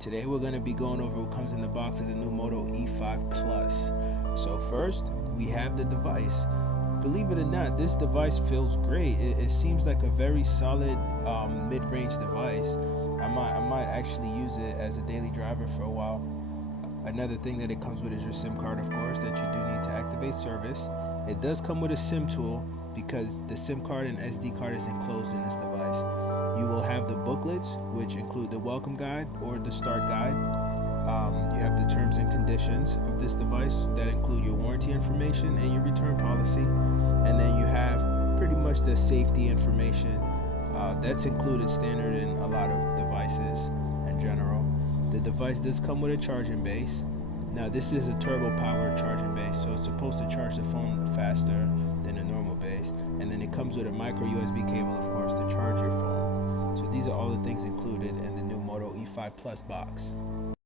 Today we're going to be going over what comes in the box of the new Motorola E5 Plus. So first, we have the device. Believe it or not, this device feels great. It seems like a very solid mid-range device. I might actually use it as a daily driver for a while. Another thing that it comes with is your SIM card, of course, that you do need to activate service. It does come with a SIM tool because the SIM card and SD card is enclosed in this device. You will have the booklets, which include the welcome guide or the start guide. You have the terms and conditions of this device that include your warranty information and your return policy. And then you have pretty much the safety information that's included standard in a lot of devices in general. The device does come with a charging base. Now this is a turbo powered charging base, so it's supposed to charge the phone faster than a normal base. And then it comes with a micro USB cable, of course, to charge your phone. So these are all the things included in the new Moto E5 Plus box.